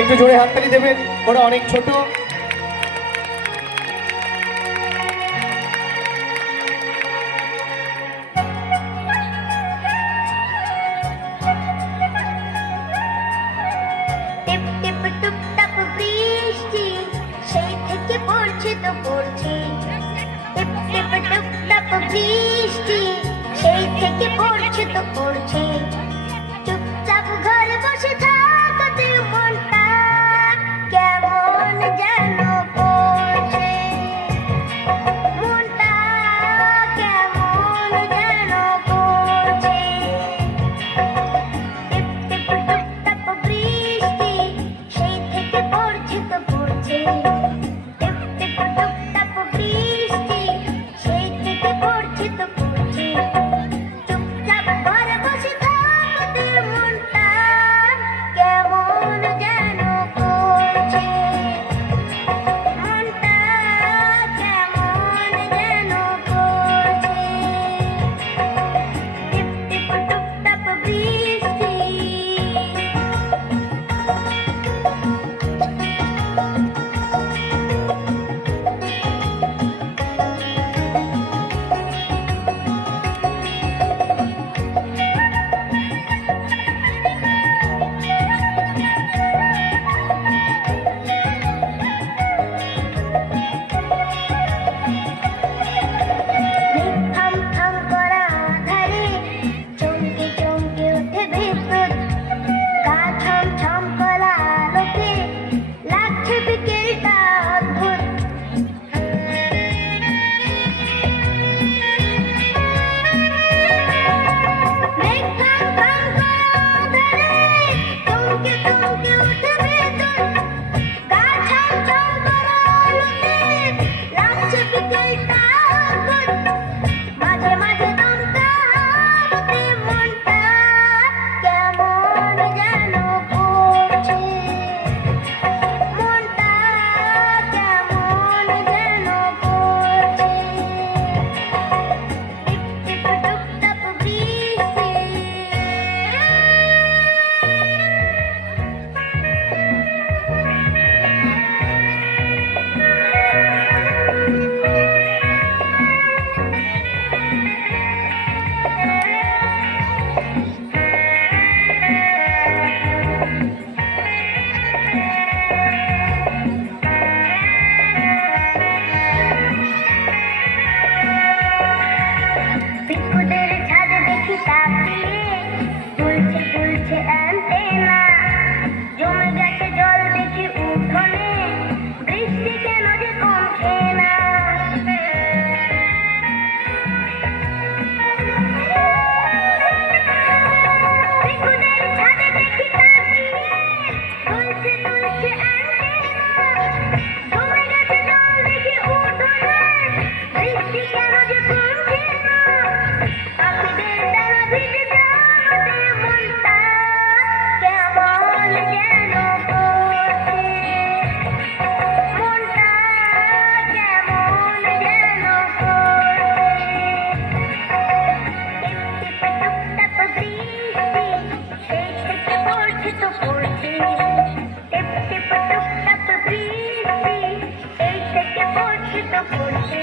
একটু জোরে হাততালি দেবেন, ওরা অনেক ছোট। বৃষ্টি সেই থেকে পড়ছে তো পড়ছে, চুপচাপ ঘরে বসে থাকতে মনটা কেমন যেন করছে, মনটা কেমন যেন করছে। টিপ টিপ টুপ টাপ বৃষ্টি সেই থেকে পড়ছে তো পড়ছে, টিপ টিপ টুপ টাপ বৃষ্টি সেই থেকে পড়ছে তো পড়ছে, চুপচাপ ঘরে বসে থাকতে মনটা কেমন যেন করছে, মনটা কেমন যেন করছে। টিপ টিপ টুপ টাপ বৃষ্টি। থাম থাম করা আঁধারে চমকে চমকে ওঠে ভেতর, গা ছম ছম করা আলোতে লাগছে বিকেলটা অদ্ভুত। মেঘ থাম থাম করা আঁধারে চমকে চমকে ওঠে ভেতর, গা ছম ছম করা আলোতে লাগছে বিকেলটা অদ্ভুত। মাঝে মাঝে দমকা হাওয়াতে মনটা কেমন যেন করছে, মনটা কেমন যেন করছে। টিপ টিপ টুপ টাপ বৃষ্টি। বিদ্যুতের ছাদে দেখি তাকিয়ে দুলছে দুলছে অ্যান্টেনা, জমে গেছে জল দেখি উঠোনে, বৃষ্টি কেন যে কমছে না। বিদ্যুতের ছাদে দেখি তাকিয়ে দুলছে দুলছে অ্যান্টেনা, জমে গেছে জল দেখি উঠোনে, বৃষ্টি কেন যে কমছে না। পাখিদের ডানা ভিজে যাওয়াতে মনটা কেমন যেন করছে, মনটা কেমন যেন করছে। টিপ টিপ টুপ টাপ বৃষ্টি সেই থেকে পড়ছে তো পড়ছে, টিপ টিপ টুপ টাপ বৃষ্টি সেই থেকে পড়ছে তো পড়ছে।